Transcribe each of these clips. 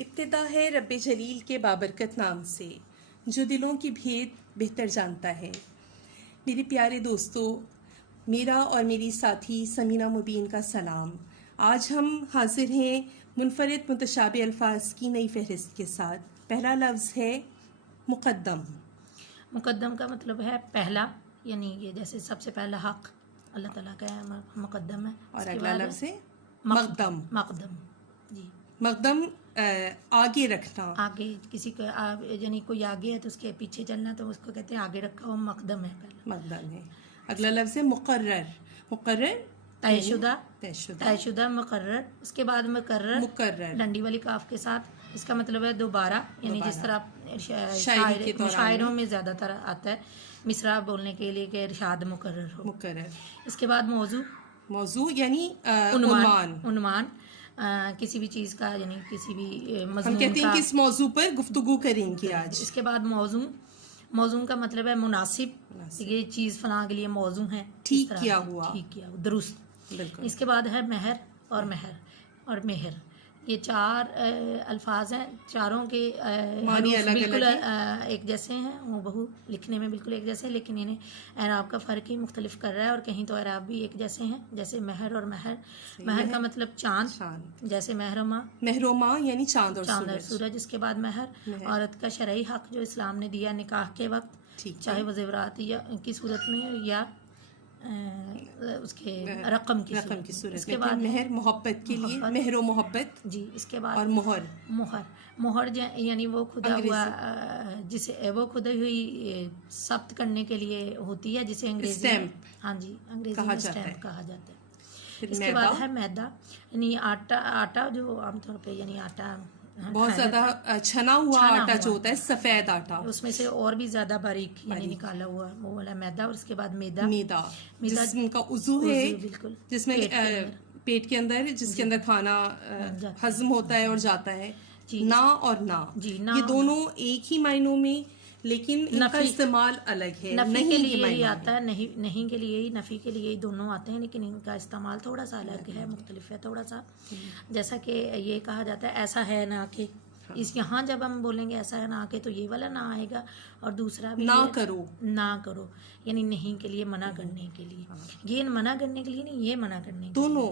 ابتدا ہے رب جلیل کے بابرکت نام سے جو دلوں کی بھید بہتر جانتا ہے۔ میرے پیارے دوستو، میرا اور میری ساتھی سمینہ مبین کا سلام۔ آج ہم حاضر ہیں منفرد متشابہ الفاظ کی نئی فہرست کے ساتھ۔ پہلا لفظ ہے مقدم۔ مقدم کا مطلب ہے پہلا، یعنی یہ جیسے سب سے پہلا حق اللہ تعالیٰ کا ہے، مقدم ہے۔ اور اگلا لفظ ہے مقدم۔ مقدم جی، مقدم آگے رکھنا، آگے کسی کو یعنی کوئی آگے ہے تو اس کے پیچھے چلنا، تو اس کو کہتے ہیں آگے رکھا ہوا مقدم ہے پہلا۔ مقدم ہے۔ اگلا لفظ ہے مقرر۔ مقرر طے شدہ، طے شدہ مقرر۔ اس کے بعد مقرر ڈنڈی والی کاف کے ساتھ، اس کا مطلب ہے دوبارہ، یعنی جس طرح شاعروں میں زیادہ تر آتا ہے مصرع بولنے کے لیے کہ ارشاد مقرر ہو۔ مقرر۔ اس کے بعد موضوع یعنی عنوان کسی بھی چیز کا، یعنی کسی بھی مضمون کا۔ ہم کہتے ہیں کہ اس موضوع پر گفتگو کریں گے آج۔ اس کے بعد موضوع کا مطلب ہے مناسب، یہ چیز فلاں کے لیے موضوع ہے، ٹھیک کیا ہوا، درست۔ اس کے بعد ہے مہر اور مہر۔ یہ چار الفاظ ہیں، چاروں کے معنی بالکل ایک جیسے ہیں، وہ بہو لکھنے میں بالکل ایک جیسے، لیکن انہیں اعراب کا فرق ہی مختلف کر رہا ہے، اور کہیں تو اعراب بھی ایک جیسے ہیں، جیسے مہر اور مہر کا مطلب چاند، جیسے مہرما یعنی چاند اور سورج۔ اس کے بعد مہر عورت کا شرعی حق جو اسلام نے دیا نکاح کے وقت، چاہے وہ زیورات کی صورت میں یا اس کے رقم کی صورت۔ اس کے بعد مہر محبت کے لیے، مہر و محبت جی۔ اس کے بعد اور مہر یعنی وہ کھدا ہوا، جسے وہ کھدی ہوئی ثبت کرنے کے لیے ہوتی ہے، جسے انگریزی میں اسٹیمپ کہا جاتا ہے۔ اس کے بعد ہے میدا، یعنی آٹا جو عام طور پہ، یعنی آٹا بہت زیادہ چھنا ہوا آٹا جو ہوتا ہے، سفید آٹا، اس میں سے اور بھی زیادہ باریک یعنی نکالا ہوا، وہ والا میدا۔ اور اس کے بعد میدا جسم کا عضو ہے، بالکل جس میں پیٹ کے اندر، جس کے اندر کھانا ہضم ہوتا ہے اور جاتا ہے۔ نا اور نا، یہ دونوں ایک ہی معنوں میں، لیکن ان کا استعمال الگ ہے۔ نفی کے لیے ہی آتا ہے، نہیں کے لیے ہی، نفی کے لیے ہی دونوں آتے ہیں، لیکن ان کا استعمال تھوڑا سا الگ ہے، مختلف ہے تھوڑا سا۔ جیسا کہ یہ کہا جاتا ہے ایسا ہے نہ کہ، یہاں جب ہم بولیں گے ایسا ہے نہ کہ، تو یہ والا نہ آئے گا، اور دوسرا بھی نہ کرو، یعنی نہیں کے لیے، منع کرنے کے لیے۔ یہ منع کرنے کے لیے نہیں، یہ منع کرنے کے لیے، دونوں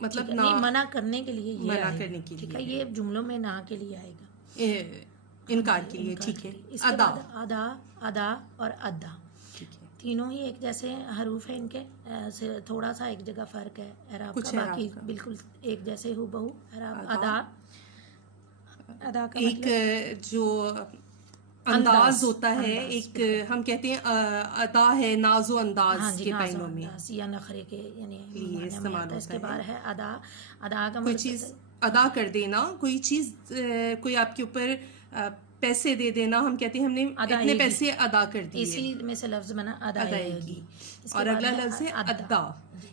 مطلب منع کرنے کے لیے، منع کرنے کے لیے، ٹھیک ہے، یہ جملوں میں نہ کے لیے آئے گا، انکار کے لیے، ٹھیک ہے۔ اس کے بعد ادا اور ادا، تینوں ہی ایک جیسے حروف ہیں، ان کے تھوڑا سا ایک جگہ فرق ہے اعراب کا، باقی بالکل ایک جیسے ہو بہو اعراب۔ ادا کا ایک جو انداز ہوتا ہے، ایک ہم کہتے ہیں ادا ہے ناز و انداز کے معنوں میں، یا نخرے کے یعنی استعمال ہوتا ہے۔ اس کے بعد ہے ادا کا کوئی چیز ادا کر دینا، کوئی چیز، کوئی آپ کے اوپر پیسے دے دینا، ہم کہتے ہیں ہم نے اتنے پیسے ادا کر دیے، اسی میں سے لفظ بنا ادائیگی۔ اور اگلا لفظ ہے ادا،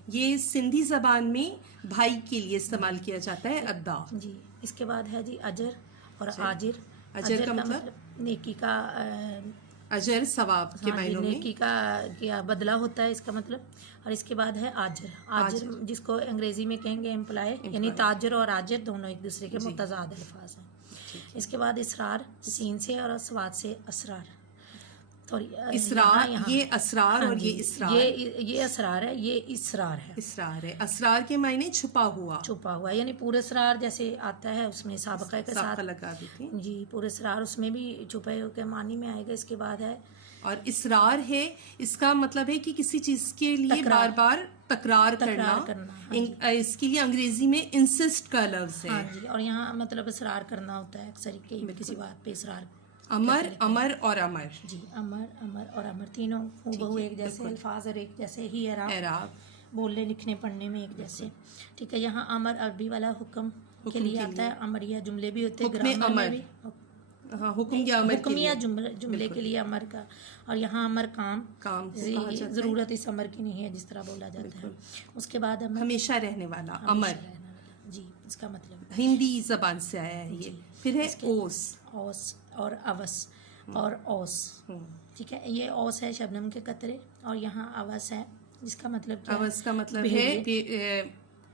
یہ سندھی زبان میں بھائی کے لیے استعمال کیا جاتا ہے، ادا جی۔ اس کے بعد ہے جی اجر اور آجر۔ اجر کا مطلب نیکی کا، اجر ثواب کے معنوں میں، نیکی کا کیا بدلہ ہوتا ہے، اس کا مطلب۔ اور اس کے بعد ہے آجر، جس کو انگریزی میں کہیں گے امپلائی، یعنی تاجر اور آجر دونوں ایک دوسرے کے متضاد الفاظ ہیں۔ اس کے بعد اسرار، سین سے اور سواد سے اسرار، اسرار، یہ اسرار اور یہ اسرار، یہ اسرار ہے، یہ اسرار ہے۔ اسرار ہے، اسرار کے معنی چھپا ہوا، یعنی پورے اسرار جیسے آتا ہے اس میں سابقہ کے ساتھ لگا دیتے، جی، پورے اسرار اس میں بھی چھپے کے معنی میں آئے گا۔ اس کے بعد ہے اور اسرار ہے، اس کا مطلب ہے کہ کسی چیز کے لیے بار بار تکرار کرنا، اس کے لیے انگریزی میں انسسٹ کا لفظ ہے، اور یہاں مطلب اصرار کرنا ہوتا ہے اکثر، کسی بات پہ اصرار۔ امر اور امر، جی، امر اور امر تینوں بہو ایک جیسے الفاظ، اور ایک جیسے ہی اعراب، بولنے لکھنے پڑھنے میں ایک جیسے، ٹھیک ہے۔ یہاں امر عربی والا حکم کے لیے آتا ہے، امریہ جملے بھی ہوتے ہیں، گرامر میں بھی حکم یا جملے کے لیے امر کا، اور یہاں امر کام، ضرورت اس امر کی نہیں ہے جس طرح بولا جاتا ہے۔ اس کے بعد ہمیشہ رہنے والا امر، جی، اس کا مطلب ہندی زبان سے آیا ہے یہ۔ پھر ہے اوس اور اوس اور اوس، ٹھیک ہے، یہ اوس ہے شبنم کے قطرے، اور یہاں اوس ہے، جس کا مطلب اوس کا مطلب ہے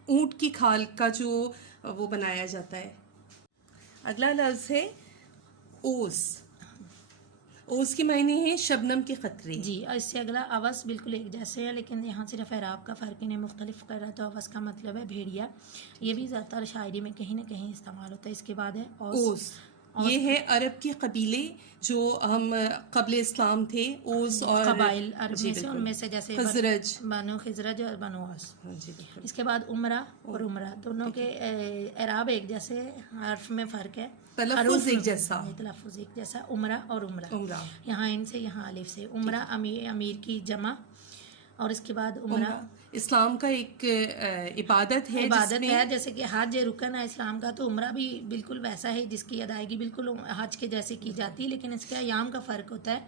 اونٹ کی کھال کا جو وہ بنایا جاتا ہے، اگلا لفظ ہے اوس. اوس کے معنی ہیں شبنم کے قطرے. جی، اور اس سے اگلا اوس بالکل ایک جیسے ہے، لیکن یہاں صرف اعراب کا فرق انہیں مختلف کر رہا ہے. تو اوس کا مطلب ہے بھیڑیا. یہ بھی زیادہ تر شاعری میں کہیں نہ کہیں استعمال ہوتا ہے. اس کے بعد ہے اوس. یہ ہے عرب کے قبیلے جو ہم قبل اسلام تھے. اوس اور قبائل عرب میں سے، ان میں سے جیسے خزرج، بنو خزرج اور بنو اوس. جی بالکل. اس کے بعد عمرہ اور عمرہ دونوں کے اعراب ایک جیسے، حرف میں فرق ہے، تلفظ ایک جیسا. تلفظ ایک جیسا. عمرہ اور عمرہ، عمرہ یہاں ان سے یہاں الف سے. عمرہ امیر کی جمع. اور اس کے بعد عمرہ اسلام کا ایک عبادت ہے، جیسے کہ حج رکن ہے اسلام کا، تو عمرہ بھی بالکل ویسا ہے جس کی ادائیگی بالکل حج کے جیسے کی جاتی ہے، لیکن اس کے ایام کا فرق ہوتا ہے،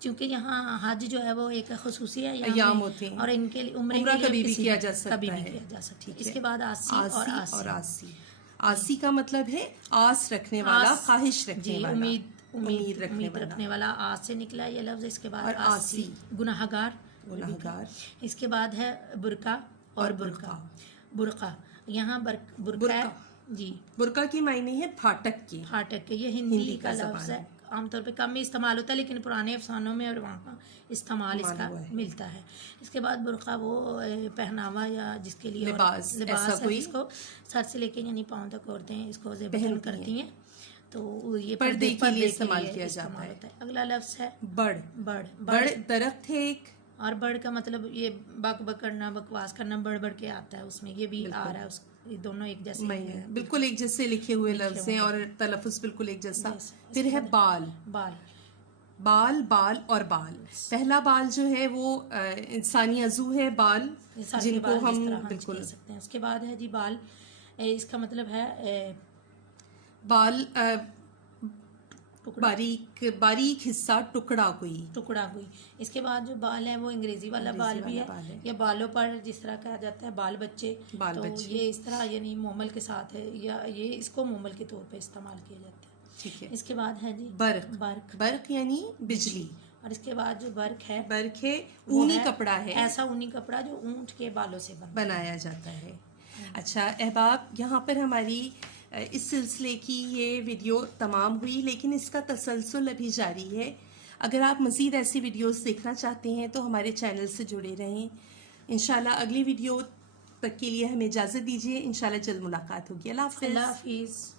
کیونکہ یہاں حج جو ہے وہ ایک خصوصی ایام ہوتے ہیں، اور ان کے عمرہ کبھی بھی کیا جا سکتا کبھی بھی ہے. کیا جا سکتا ہے. اس کے بعد آسی اور آسی. آسی کا مطلب ہے آس رکھنے والا، خواہش رکھنے والا، امید رکھنے والا. آس سے نکلا یہ لفظ. اس کے بعد آسی گناہگار. اس کے بعد ہے برقع اور برقع. یہاں برقع جی، برقع کے معنی ہے پھاٹک کے. یہ ہندی کا لفظ ہے، عام طور پہ کم میں استعمال ہوتا ہے، لیکن پرانے افسانوں میں اور وہاں استعمال اس کا ملتا ہے. اس کے بعد برقع وہ پہناوا یا جس کے لیے لباس ہے، جس کو سر سے لے کے یعنی پاؤں تک عورتیں اس کو زیبتن کرتی ہیں، تو یہ پردے کے لیے استعمال کیا جاتا ہے. اگلا لفظ ہے بڑ درخت ہے ایک، اور بڑ کا مطلب یہ بک کرنا، بکواس کرنا، بڑ کے آتا ہے اس میں، یہ بھی آ رہا ہے. دونوں ایک جیسے ہیں، بالکل ایک جیسے لکھے ہوئے لفظ ہیں اور تلفظ بالکل ایک جیسا. پھر ہے بال اور بال. پہلا بال جو ہے وہ انسانی عضو ہے، بال جن کو ہم بالکل سکتے ہیں. اس کے بعد ہے جی بال. اس کا مطلب ہے بال باریک حصہ، ٹکڑا کوئی. اس کے بعد جو بال ہے وہ انگریزی والا بال بھی ہے، یا بالوں پر جس طرح کہا جاتا ہے بال بچے، تو یہ اس طرح یعنی مومل کے ساتھ ہے، یا یہ اس کو مومل کے طور پہ استعمال کیا جاتا ہے. ٹھیک ہے. اس کے بعد ہے جی برق یعنی بجلی. اور اس کے بعد جو برق ہے اونی کپڑا ہے، ایسا اونی کپڑا جو اونٹ کے بالوں سے بنایا جاتا ہے. اچھا احباب، یہاں پر ہماری اس سلسلے کی یہ ویڈیو تمام ہوئی، لیکن اس کا تسلسل ابھی جاری ہے. اگر آپ مزید ایسی ویڈیوز دیکھنا چاہتے ہیں تو ہمارے چینل سے جڑے رہیں. انشاءاللہ اگلی ویڈیو تک کے لیے ہمیں اجازت دیجیے. انشاءاللہ جلد ملاقات ہوگی. اللہ حافظ.